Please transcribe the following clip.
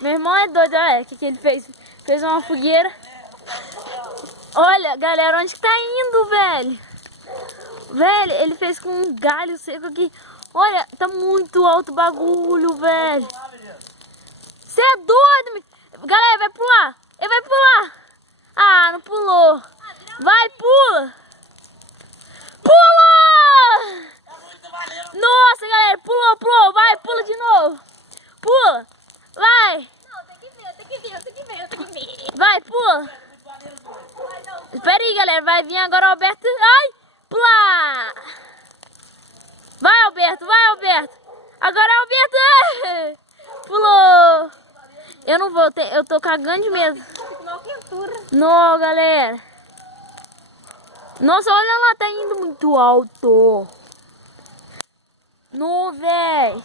Meu irmão é doido, olha o que ele fez. Fez uma fogueira. Olha, galera, onde que tá indo, velho? Velho, ele fez com um galho seco aqui. Olha, tá muito alto o bagulho, velho. Você é doido, galera, vai pular. Ele vai pular. Ah, não pulou. Vai, pula. Pula! Nossa, galera, pulou. Vai, pula de novo. Pula. Vai. Não, tem que ver. Vai, pula. Espera aí, galera. Vai vir agora o Alberto. Ai, pula. Vai, Alberto. Agora, Alberto. Pulou. Eu não vou, eu tô cagando de medo. Não, galera. Nossa, olha lá, tá indo muito alto. Não, velho.